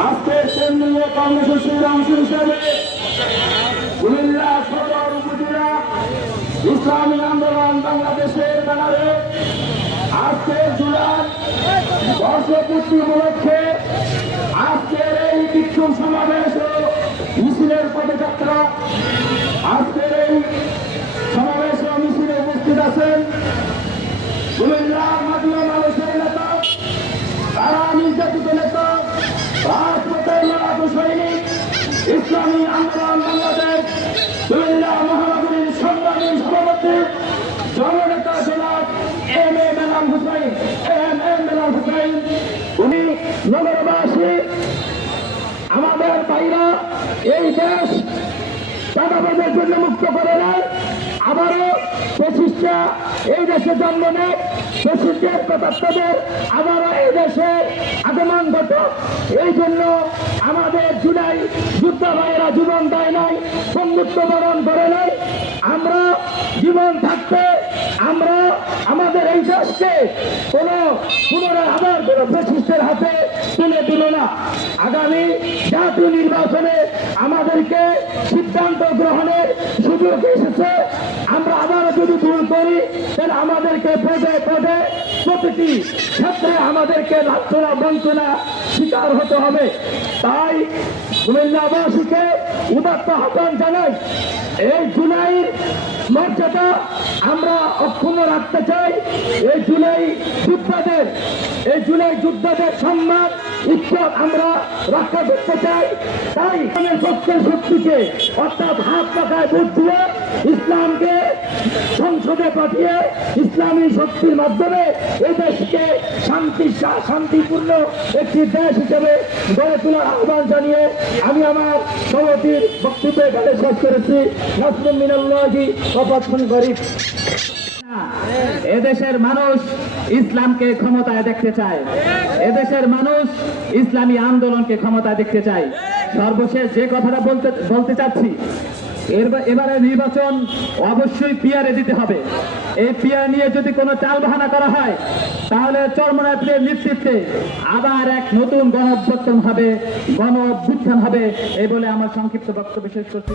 আজকে কেন্দ্রীয় কর্মসূচির অংশ হিসেবে কুমিল্লা সদর উপজেলা ইসলামী আন্দোলন বাংলাদেশের ব্যানারে আজকে জুলাই বর্ষপূর্তি উপলক্ষে আজকের এই সমাবেশ মিছিলে উপস্থিত আছেন মানুষের নেতা, তারা নির্যাতিত নেতা রাজপথের লড়াকু সৈনিক, ইসলামী আন্দোলন বাংলাদেশ কুমিল্লা মহানগরীর সংগ্রামী সভাপতি, জননেতা জনাব M A Melam Hussain, M M Melam Hussain, উনি নগরবাসী, আমাদের ভাইরা, এই দেশ চাঁদাবাজের জন্য মুক্ত করে নেয়। আবারও প্রতিষ্ঠা এই দেশে জন্ম নেয়। প্রতাপ্তদের আবারও এই দেশে আগমন ঘটক এই জন্য আমাদের জুলাই যুদ্ধ ভাইয়েরা জীবন দেয় নাই, বন্ধুত্ব বরণ করে নাই। আমরা জীবন থাকতে, আমরা আমাদের এই দেশকে কোন পুনরায় আবার কোন প্রতিষ্ঠার হাতে দিল না, আগামী জাতীয় নির্বাচনে আমাদেরকে সিদ্ধান্ত গ্রহণের সুযোগ এসেছে। আমরা আবার যদি ভুল করি, তাহলে আমাদেরকে পদে পদে প্রতিটি ক্ষেত্রে আমাদেরকে লাঞ্ছনা, বঞ্চনা শিকার হতে হবে। তাই কুমিল্লাবাসীকে উদাত্ত আহ্বান জানাই, এই জুলাইয়ের মর্যাদা আমরা অক্ষুণ্ণ রাখতে চাই। এই জুলাই যোদ্ধাদের, এই জুলাই যোদ্ধাদের সম্মান ইজ্জত আমরা রক্ষা করতে চাই। তাই শক্তির শক্তিকে অর্থাৎ হাত পাখায় ভোট দিয়ে ইসলামকে সংসদে পাঠিয়ে ইসলামী শক্তির মাধ্যমে এই দেশকে শান্তি, শান্তিপূর্ণ একটি দেশ হিসেবে গড়ে তোলার আহ্বান জানিয়ে আমি আমার সভাপতির বক্তব্য এখানে শেষ করেছি। নাসরুম অপাক্ষণ গরিব। এদেশের মানুষ ইসলামকে ক্ষমতায় দেখতে চায়। এদেশের মানুষ ইসলামী আন্দোলনকে ক্ষমতায় দেখতে চায়। সর্বশেষ যে কথাটা বলতে বলতে চাচ্ছি এবারে নির্বাচন অবশ্যই পিয়ারে দিতে হবে। এই পিয়ার নিয়ে যদি কোনো টাল বাহানা করা হয়, তাহলে চর্মনাথের নেতৃত্বে আবার এক নতুন গণ অভ্যর্থন হবে গণ অভ্যুত্থান হবে, এই বলে আমার সংক্ষিপ্ত বক্তব্য শেষ করছি।